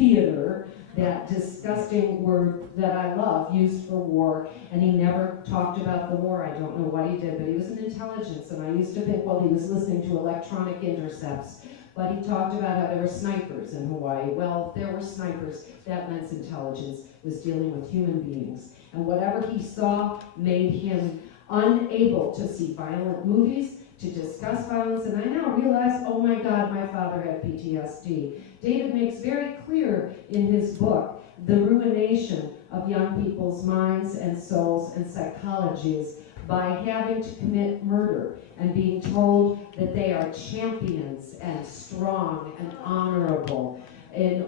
theater, that disgusting word that I love, used for war, and he never talked about the war. I don't know what he did, but he was in intelligence, and I used to think, well, he was listening to electronic intercepts, but he talked about how there were snipers in Hawaii. Well, if there were snipers, that meant intelligence was dealing with human beings, and whatever he saw made him unable to see violent movies, to discuss violence, and I now realize, oh my God, my father had PTSD. David makes very clear in his book the ruination of young people's minds and souls and psychologies by having to commit murder and being told that they are champions and strong and honorable.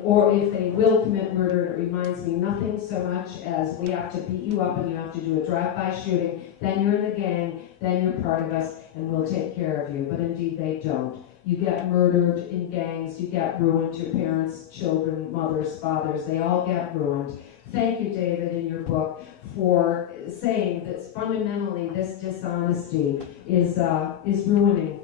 Or if they will commit murder, it reminds me nothing so much as we have to beat you up and you have to do a drive-by shooting, then you're in the gang, then you're part of us, and we'll take care of you. But indeed they don't. You get murdered in gangs, you get ruined, your parents, children, mothers, fathers, they all get ruined. Thank you, David, in your book, for saying that fundamentally this dishonesty is ruining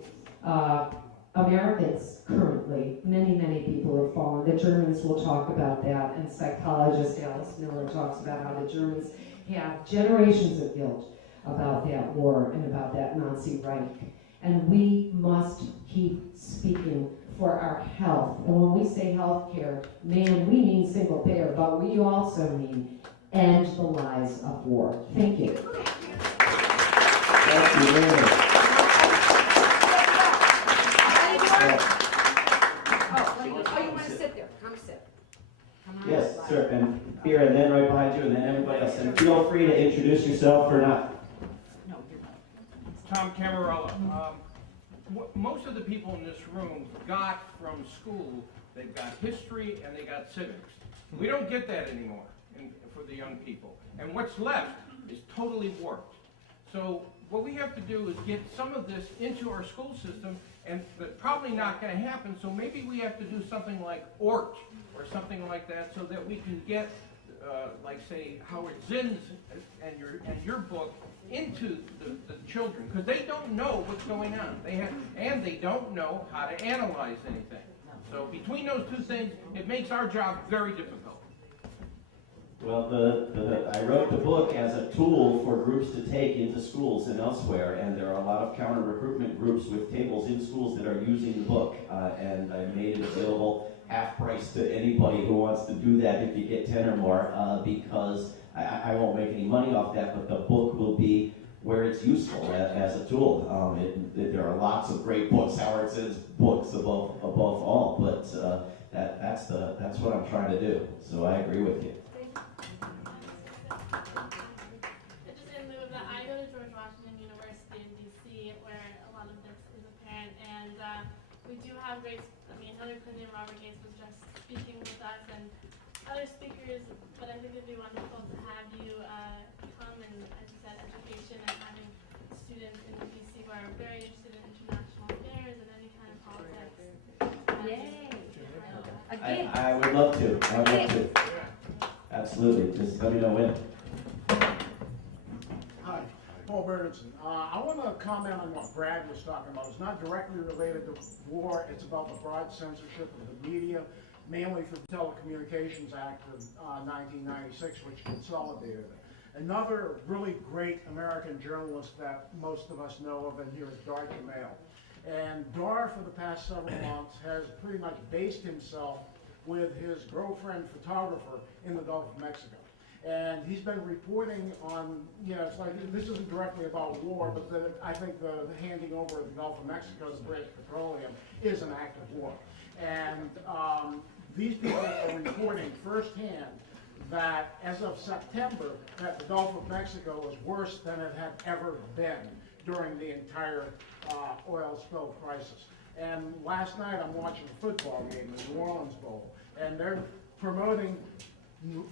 Americans currently. Many, many people have fallen. The Germans will talk about that, and psychologist Alice Miller talks about how the Germans have generations of guilt about that war and about that Nazi Reich. And we must keep speaking for our health. And when we say health care, man, we mean single payer, but we also mean end the lies of war. Thank you. Thank you very much. You want to sit there? Come sit. Yes, sir. And here, and then right behind you, and then everybody else. And feel free to introduce yourself or not. Tom Camarella. Most of the people in this room got from school, they've got history and they got civics. We don't get that anymore for the young people. And what's left is totally warped. So what we have to do is get some of this into our school system, and that's probably not going to happen, so maybe we have to do something like ORT or something like that so that we can get, like say, Howard Zinn's and your book into the children, because they don't know what's going on. They don't know how to analyze anything. So between those two things, it makes our job very difficult. Well, I wrote the book as a tool for groups to take into schools and elsewhere, and there are a lot of counter-recruitment groups with tables in schools that are using the book, and I made it available half price to anybody who wants to do that if you get 10 or more, because I won't make any money off that, but the book will be where it's useful as a tool. There are lots of great books. Howard says books above all, but that's what I'm trying to do. So I agree with you. Just in lieu of that, I go to George Washington University in D.C., where a lot of this is apparent, and we do have great. Hillary Clinton and Robert Gates was just speaking with us, and other speakers, but I think it'd be wonderful to have you come and, as you said, education and having students in D.C. who are very interested in international affairs and any kind of politics. Yay! I would love to. I would love to. Absolutely. Just let me know when. Hi, Paul Bernardson. I want to comment on what Brad was talking about. It's not directly related to war. It's about the broad censorship of the media, mainly for the Telecommunications Act of 1996, which consolidated it. Another really great American journalist that most of us know of in here is Dar Jamail. And Dar, for the past several months, has pretty much based himself with his girlfriend photographer in the Gulf of Mexico. And he's been reporting on, it's like, this isn't directly about war, but I think the handing over of the Gulf of Mexico to British Petroleum is an act of war. And these people are reporting firsthand that as of September, that the Gulf of Mexico was worse than it had ever been during the entire oil spill crisis. And last night I'm watching a football game, the New Orleans Bowl, and they're promoting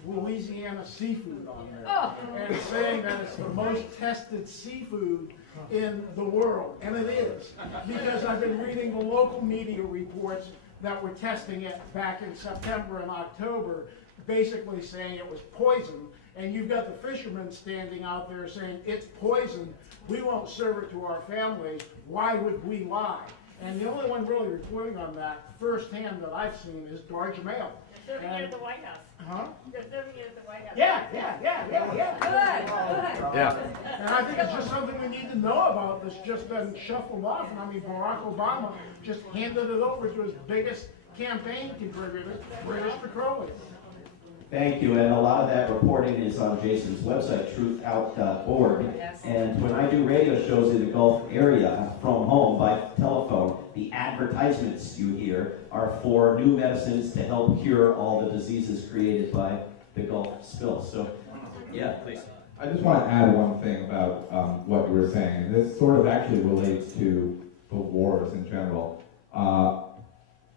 Louisiana seafood on there, and saying that it's the most tested seafood in the world, and it is, because I've been reading the local media reports that were testing it back in September and October, basically saying it was poison, and you've got the fishermen standing out there saying it's poison, we won't serve it to our families, why would we lie? And the only one really reporting on that firsthand that I've seen is George Mail. They're serving it at the White House. Huh? They're serving it at the White House. Yeah. Good, good. Yeah. And I think it's just something we need to know about that's just been shuffled off. And I mean, Barack Obama just handed it over to his biggest campaign contributor, British Petroleum. Thank you, and a lot of that reporting is on Jason's website, truthout.org. Yes. And when I do radio shows in the Gulf area from home by telephone, the advertisements you hear are for new medicines to help cure all the diseases created by the Gulf spill. So, yeah, please. I just want to add one thing about what you were saying. This sort of actually relates to the wars in general.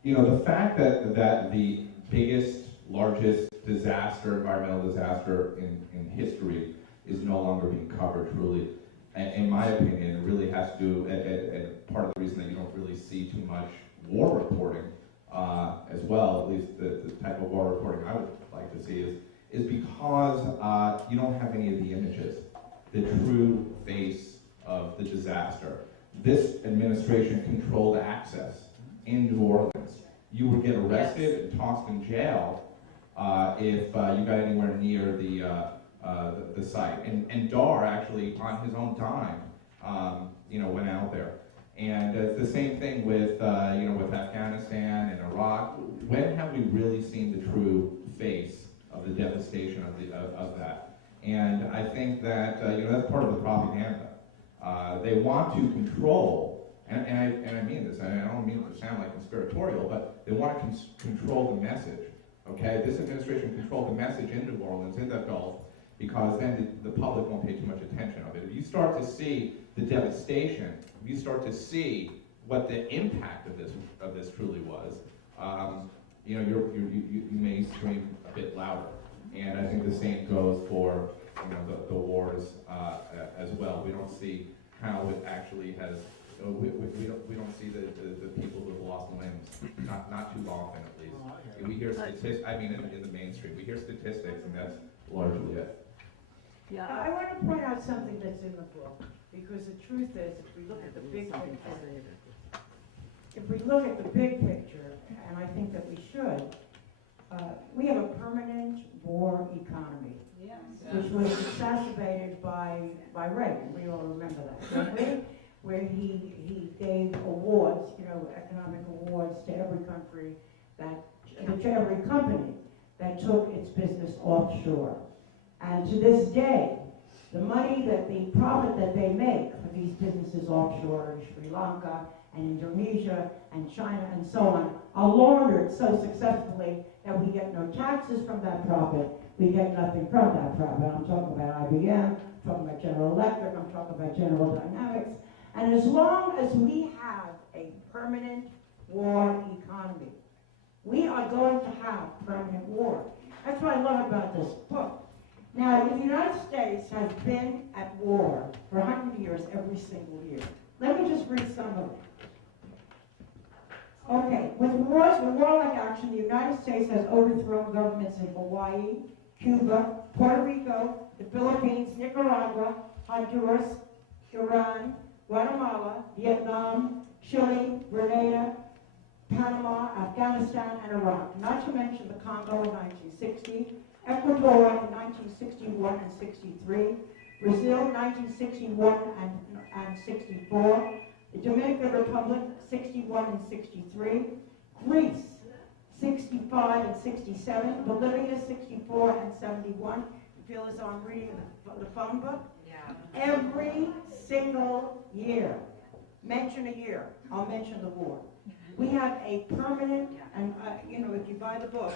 The fact that the biggest, largest disaster, environmental disaster in history is no longer being covered truly, in my opinion, it really has to do, and part of the reason that you don't really see too much war reporting as well, at least the type of war reporting I would like to see is because you don't have any of the images, the true face of the disaster. This administration controlled access in New Orleans. You would get arrested and tossed in jail if you got anywhere near the site. And Dar actually, on his own dime, went out there. And it's the same thing with with Afghanistan and Iraq. When have we really seen the true face of the devastation of that? And I think that that's part of the propaganda. They want to control. And I mean this, I don't mean to sound like conspiratorial, but they want to control the message, okay? This administration controlled the message in New Orleans, in the Gulf, because then the public won't pay too much attention of it. If you start to see the devastation, if you start to see what the impact of this truly was, you may scream a bit louder. And I think the same goes for the wars as well. We don't see how it actually has. We don't see the people who have lost limbs, not too often at least. We hear statistics, in the mainstream, we hear statistics and that's largely it. Yeah, I want to point out something that's in the book, because the truth is, if we look at the big picture, and I think that we should, we have a permanent war economy, which was exacerbated by Reagan. We all remember that, don't we? Where he gave awards, economic awards to every country to every company that took its business offshore. And to this day, the profit that they make for these businesses offshore in Sri Lanka and Indonesia and China and so on are laundered so successfully that we get no taxes from that profit. We get nothing from that profit. I'm talking about IBM, I'm talking about General Electric, I'm talking about General Dynamics. And as long as we have a permanent war economy, we are going to have permanent war. That's what I love about this book. Now, the United States has been at war for 100 years every single year. Let me just read some of it. Okay, with warlike action, the United States has overthrown governments in Hawaii, Cuba, Puerto Rico, the Philippines, Nicaragua, Honduras, Iran, Guatemala, Vietnam, Chile, Grenada, Panama, Afghanistan, and Iraq, not to mention the Congo in 1960, Ecuador in 1961 and 63, Brazil 1961 and 64, the Dominican Republic 61 and 63, Greece 65 and 67, Bolivia 64 and 71. You feel as though I'm reading the phone book? Yeah. Every single year, mention a year, I'll mention the war. We have a permanent, and if you buy the book,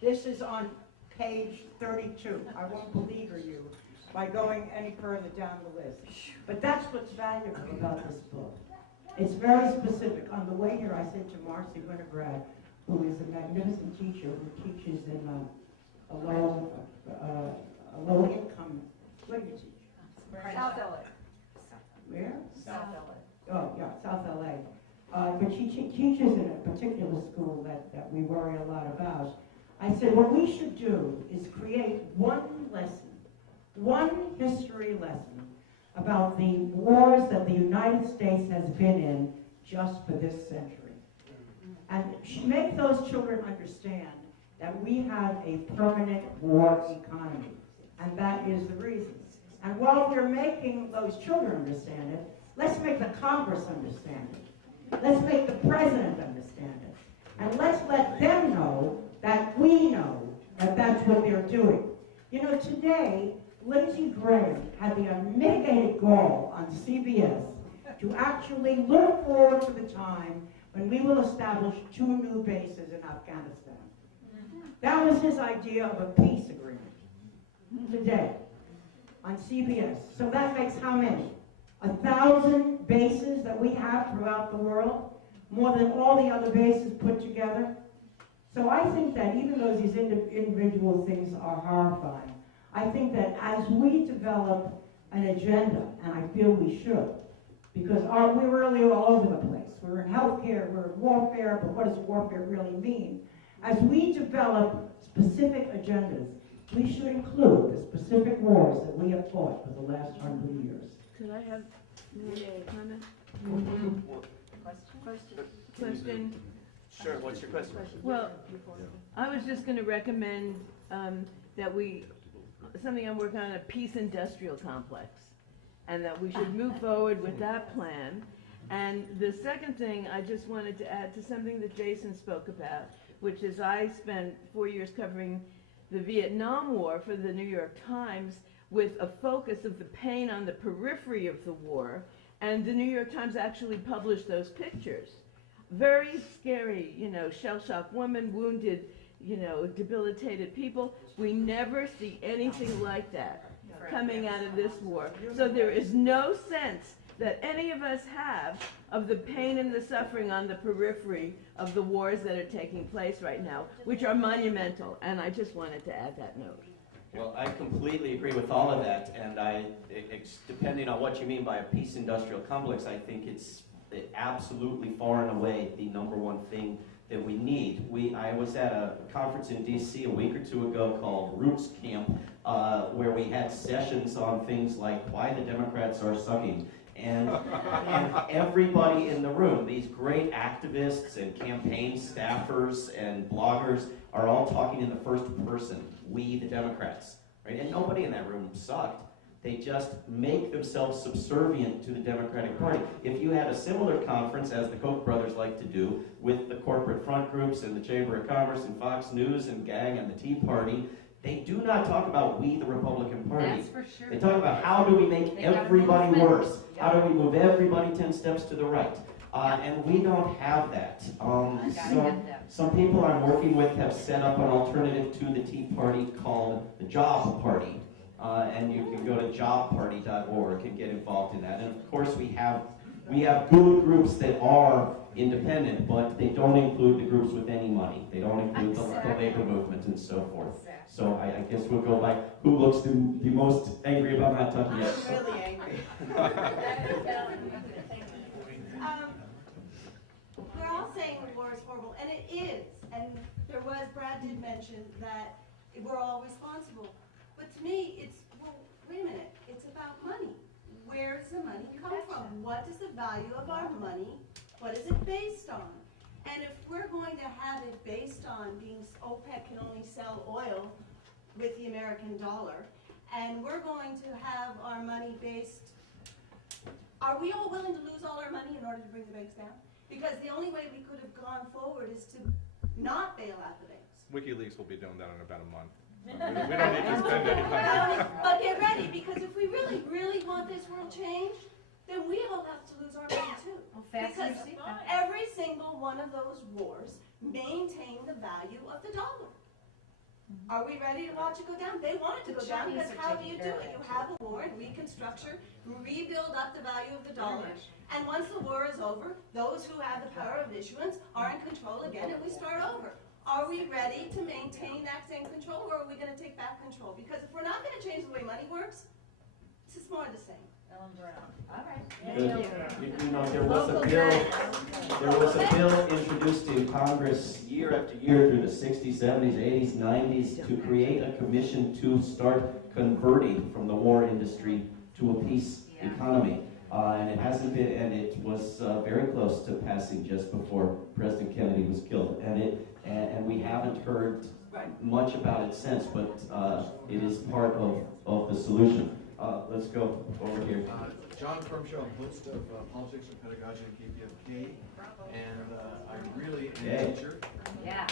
this is on page 32. I won't beleaguer you by going any further down the list. But that's what's valuable about this book. It's very specific. On the way here, I said to Marcy Winograd, who is a magnificent teacher who teaches in a low income, where do you teach? South LA. Where? South LA. Oh, yeah, South LA. But she teaches in a particular school that we worry a lot about. I said, what we should do is create one lesson, one history lesson about the wars that the United States has been in just for this century. And make those children understand that we have a permanent war economy, and that is the reason. And while we're making those children understand it, let's make the Congress understand it. Let's make the President understand it. And let's let them know that we know that that's what they're doing. You know, today, Lindsey Graham had the unmitigated gall on CBS to actually look forward to the time when we will establish 2 new bases in Afghanistan. That was his idea of a peace agreement today on CBS. So that makes how many? 1,000 bases that we have throughout the world, more than all the other bases put together. So I think that even though these individual things are horrifying, I think that as we develop an agenda, and I feel we should, because we're really all over the place. We're in healthcare, we're in warfare, but what does warfare really mean? As we develop specific agendas, we should include the specific wars that we have fought for the last 100 years. Could I have a comment? Question? Sure, what's your question? Well, I was just going to recommend that something I'm working on, a peace industrial complex, and that we should move forward with that plan. And the second thing I just wanted to add to something that Jason spoke about, which is I spent 4 years covering the Vietnam War for the New York Times with a focus of the pain on the periphery of the war, and the New York Times actually published those pictures. Very scary, shell-shocked woman, wounded, debilitated people. We never see anything like that coming out of this war. So there is no sense that any of us have of the pain and the suffering on the periphery of the wars that are taking place right now, which are monumental. And I just wanted to add that note. Well, I completely agree with all of that, and depending on what you mean by a peace industrial complex, I think it's absolutely far and away the number one thing that we need. I was at a conference in D.C. a week or two ago called Roots Camp, where we had sessions on things like why the Democrats are sucking. And everybody in the room, these great activists and campaign staffers and bloggers, are all talking in the first person, we the Democrats, right? And nobody in that room sucked. They just make themselves subservient to the Democratic Party. If you had a similar conference, as the Koch brothers like to do, with the corporate front groups and the Chamber of Commerce and Fox News and Gang and the Tea Party, they do not talk about we, the Republican Party. That's for sure. They talk about how do we make everybody worse? How do we move everybody 10 steps to the right? And we don't have that. Some people I'm working with have set up an alternative to the Tea Party called the Job Party. And you can go to jobparty.org and get involved in that. And of course we have good groups that are independent, but they don't include the groups with any money. They don't include the labor movement and so forth. So I guess we'll go by who looks the most angry about not touching it. I'm really angry. We're all saying the war is horrible, and it is. And Brad did mention that we're all responsible. But to me, it's, well, wait a minute, it's about money. Where does the money come from? What is the value of our money? What is it based on? And if we're going to have it based on OPEC can only sell oil with the American dollar, and we're going to have our money based, are we all willing to lose all our money in order to bring the banks down? Because the only way we could have gone forward is to not bail out the banks. WikiLeaks will be doing that in about a month. We don't need to spend any money. But get ready, because if we really, really want this world changed, then we all have to lose our money too. Because every single one of those wars maintain the value of the dollar. Are we ready to watch it go down? They want it to go down, because how do you do it? You have a war and reconstruction, rebuild up the value of the dollar, and once the war is over, those who have the power of issuance are in control again, and we start over. Are we ready to maintain that same control, or are we going to take back control? Because if we're not going to change the way money works, it's just more of the same. All right. There was a bill introduced in Congress year after year through the 60s, 70s, 80s, 90s to create a commission to start converting from the war industry to a peace economy. And it hasn't been, and it was very close to passing just before President Kennedy was killed. And we haven't heard much about it since, but it is part of the solution. Let's go over here. John Firmshaw, I'm host of Politics and Pedagogy at KPFK, and I really am a teacher. Yeah.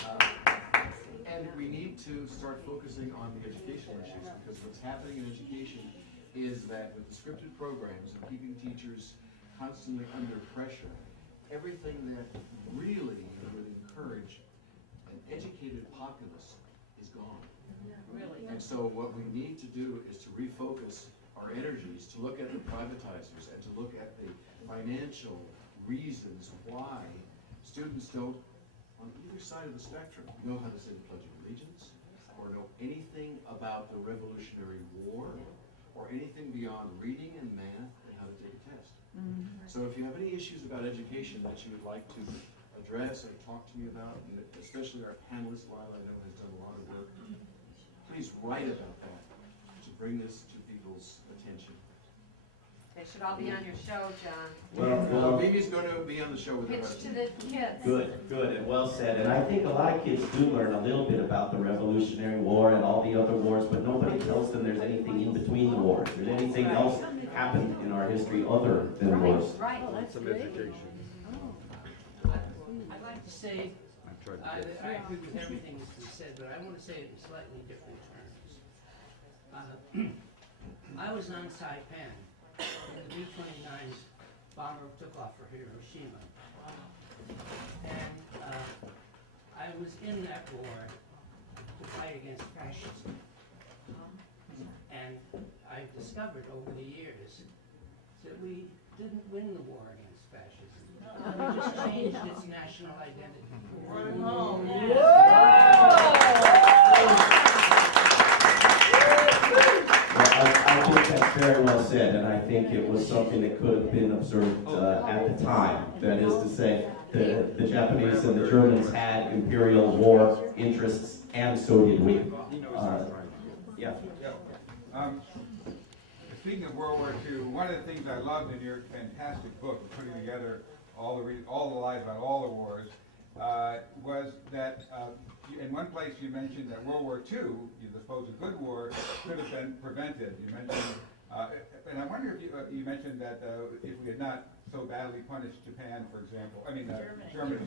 And we need to start focusing on the educational issues, because what's happening in education is that with the scripted programs and keeping teachers constantly under pressure, everything that really would encourage an educated populace is gone. Really? And so what we need to do is to refocus our energies to look at the privatizers and to look at the financial reasons why students don't, on either side of the spectrum, know how to say the Pledge of Allegiance, or know anything about the Revolutionary War, or anything beyond reading and math and how to take a test. So if you have any issues about education that you would like to address or talk to me about, and especially our panelist, Lila, I know has done a lot of work, please write about that to bring this to people's attention. They should all be on your show, John. Well, Mimi's going to be on the show with the Pitch rest to of the kids. good, and well said. And I think a lot of kids do learn a little bit about the Revolutionary War and all the other wars, but nobody tells them there's anything in between the wars. There's anything else happened in our history other than wars. Right. Some education. I'd like to say, I agree with everything that's been said, but I want to say it in slightly different terms. I was on Saipan when the B-29's bomber took off for Hiroshima. And I was in that war to fight against fascism. And I discovered over the years that we didn't win the war against fascism. We just changed its national identity. I think that's very well said, and I think it was something that could have been observed at the time. That is to say, the Japanese and the Germans had imperial war interests, and so did we. Yeah. Speaking of World War II, one of the things I loved in your fantastic book, putting together all the lies about all the wars, was that in one place you mentioned that World War II, the supposed good war, could have been prevented. You mentioned, and I wonder if you mentioned that if we had not so badly punished Japan, for example, Germany